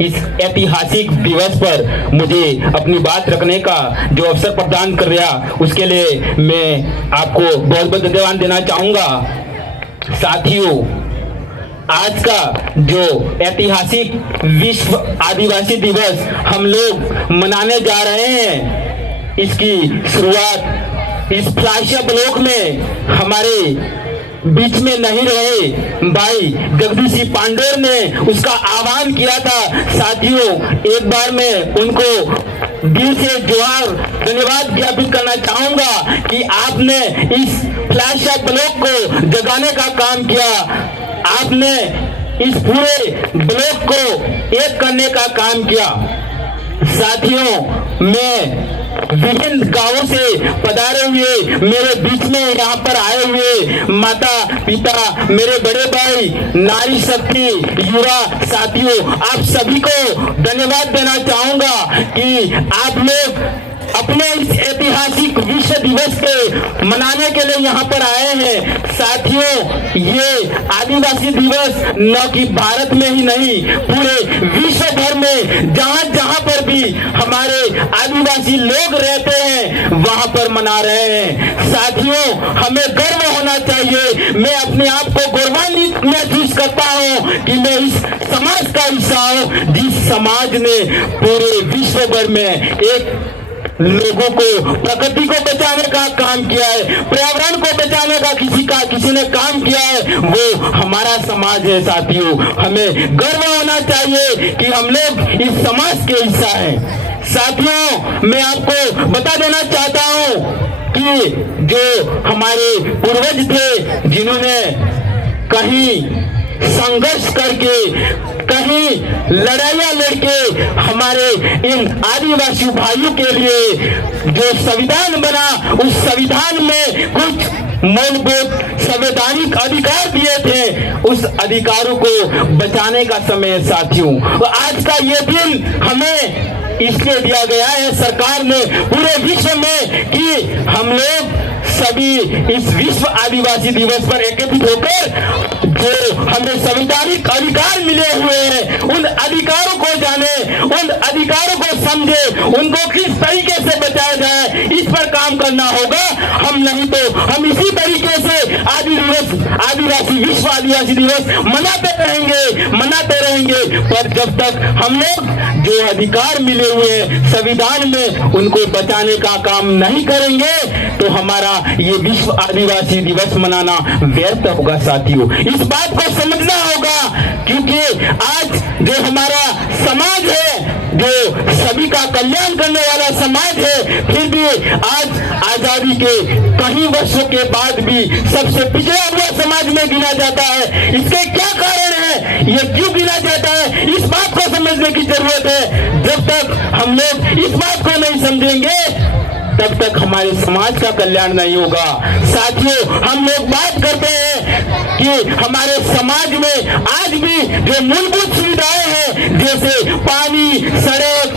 इस ऐतिहासिक दिवस पर मुझे अपनी बात रखने का जो अवसर प्रदान कर रहा, उसके लिए मैं आपको बहुत बहुत धन्यवाद देना चाहूँगा। साथियों, आज का जो ऐतिहासिक विश्व आदिवासी दिवस हम लोग मनाने जा रहे हैं, इसकी शुरुआत इस फ्लैश ब्लॉक में हमारे बीच में नहीं रहे भाई जगदीश सिंह पांडेर ने उसका आह्वान किया था। साथियों, एक बार मैं उनको दिल से जोहार धन्यवाद ज्ञापित करना चाहूंगा कि आपने इस फ्लैश ब्लॉक को जगाने का काम किया, आपने इस पूरे ब्लॉक को एक करने का काम किया। साथियों, मैं विभिन्न गांवों से पधारे हुए मेरे बीच में यहाँ पर आए हुए माता पिता, मेरे बड़े भाई, नारी शक्ति, युवा साथियों, आप सभी को धन्यवाद देना चाहूंगा कि आप लोग अपने इस ऐतिहासिक विश्व दिवस के मनाने के लिए यहाँ पर आए हैं। साथियों, ये आदिवासी दिवस न कि भारत में ही नहीं, पूरे विश्व भर में जहाँ जहाँ पर भी हमारे आदिवासी लोग रहते हैं वहाँ पर मना रहे हैं। साथियों, हमें गर्व होना चाहिए। मैं अपने आप को गौरवान्वित महसूस करता हूँ कि मैं इस समाज का हिस्सा हूँ जिस समाज ने पूरे विश्व भर में एक लोगों को, प्रकृति को बचाने का काम किया है, पर्यावरण को बचाने का किसी ने काम किया है, वो हमारा समाज है। साथियों, हमें गर्व होना चाहिए कि हम लोग इस समाज के हिस्सा हैं। साथियों, मैं आपको बता देना चाहता हूँ कि जो हमारे पूर्वज थे, जिन्होंने कहीं संघर्ष करके, कहीं लड़ाइयाँ लड़के हमारे इन आदिवासी भाइयों के लिए जो संविधान बना, उस संविधान में कुछ मूलभूत संवैधानिक अधिकार दिए थे, उस अधिकारों को बचाने का समय है। साथियों, आज का ये दिन हमें इसलिए दिया गया है सरकार ने पूरे विश्व में कि हम लोग सभी इस विश्व आदिवासी दिवस पर एकत्रित होकर जो हमें संवैधानिक अधिकार मिले हुए हैं, उन अधिकारों को जाने, उन अधिकारों को समझे, उनको किस तरीके से बचाया जाए, इस पर काम करना होगा। हम नहीं तो हम इसी तरीके से आदिवासी विश्व आदिवासी दिवस मनाते रहेंगे। पर जब तक हम लोग जो अधिकार मिले हुए हैं संविधान में, उनको बचाने का काम नहीं करेंगे तो हमारा ये विश्व आदिवासी दिवस मनाना व्यर्थ होगा। साथियों, इस बात को समझना होगा, क्योंकि आज जो हमारा समाज है, जो सभी का कल्याण करने वाला समाज है, फिर भी आज आजादी के कई वर्षों के बाद भी सबसे पिछड़ा हुआ समाज में गिना जाता है। इसके क्या कारण है, ये क्यों गिना जाता है, इस बात को समझने की जरूरत है। जब तक हम लोग इस बात को नहीं समझेंगे, तब तक हमारे समाज का कल्याण नहीं होगा। साथियों, हम लोग बात करते हैं कि हमारे समाज में आज भी जो मूलभूत सुविधाएं हैं, जैसे पानी, सड़क,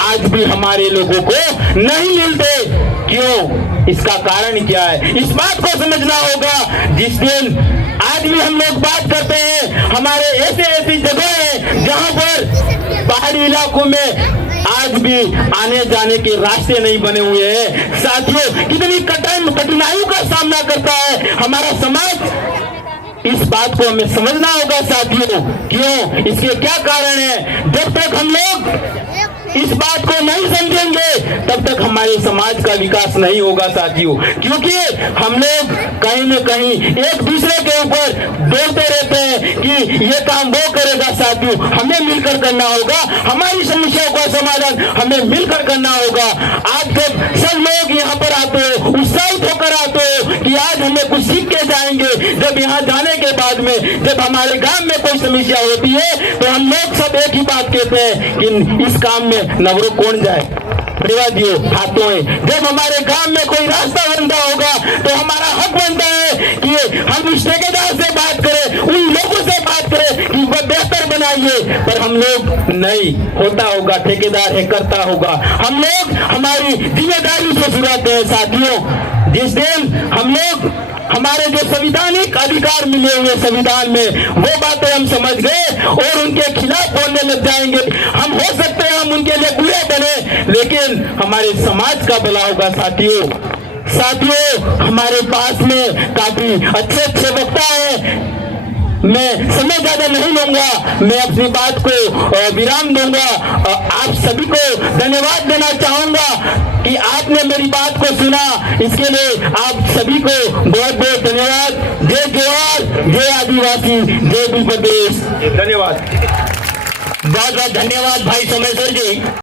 आज भी हमारे लोगों को नहीं मिलते। क्यों? इसका कारण क्या है, इस बात को समझना होगा। जिस दिन आज भी हम लोग बात करते हैं, हमारे ऐसी जगह है जहां पर पहाड़ी इलाकों में आज भी आने जाने के रास्ते नहीं बने हुए हैं। साथियों, कितनी कठिनाइयों का सामना करता है हमारा समाज, इस बात को हमें समझना होगा। साथियों, क्यों, इसके क्या कारण है। जब तक हम लोग इस बात को नहीं समझेंगे, तब तक हमारे समाज का विकास नहीं होगा। साथियों, क्योंकि हम लोग कहीं न कहीं एक दूसरे के ऊपर बोलते रहते हैं कि ये काम वो करेगा। साथियों, हमें मिलकर करना होगा, हमारी समस्याओं का समाधान हमें मिलकर करना होगा। आज जब सब लोग यहाँ पर आते हो, उत्साहित होकर आते हो कि आज हमें कुछ सीख के जाएंगे, जब यहाँ जाने के बाद में जब हमारे गांव में कोई समस्या होती है तो हम लोग सब एक ही बात कहते हैं कि इस काम में नवरो कौन जाए, दियो हाथों में। जब हमारे गांव में कोई रास्ता बनता होगा तो हमारा हक बनता है कि हम उस ठेकेदार से बात करें, उन लोगों से बात करें कि वह बेहतर बनाइए। पर हम लोग नहीं, होता होगा, ठेकेदार है, करता होगा। हम लोग हमारी जिम्मेदारी से जुड़ाते हैं। साथियों, जिस दिन हम लोग हमारे जो संवैधानिक अधिकार मिले हुए संविधान में, वो बातें हम समझ गए और उनके खिलाफ बोलने लग जाएंगे। हम हो सकते हैं हम उनके लिए बुरे बने, लेकिन हमारे समाज का भला होगा साथियों। हमारे पास में काफी अच्छे वक्ता है। मैं समय ज्यादा नहीं लूंगा, मैं अपनी बात को विराम दूंगा। आप सभी को धन्यवाद देना चाहूंगा कि आपने मेरी बात को सुना। इसके लिए आप सभी को बहुत बहुत धन्यवाद। जय जोहार, जय आदिवासी, जय भी प्रदेश। धन्यवाद। बहुत बहुत धन्यवाद भाई सोमेश्वर जी।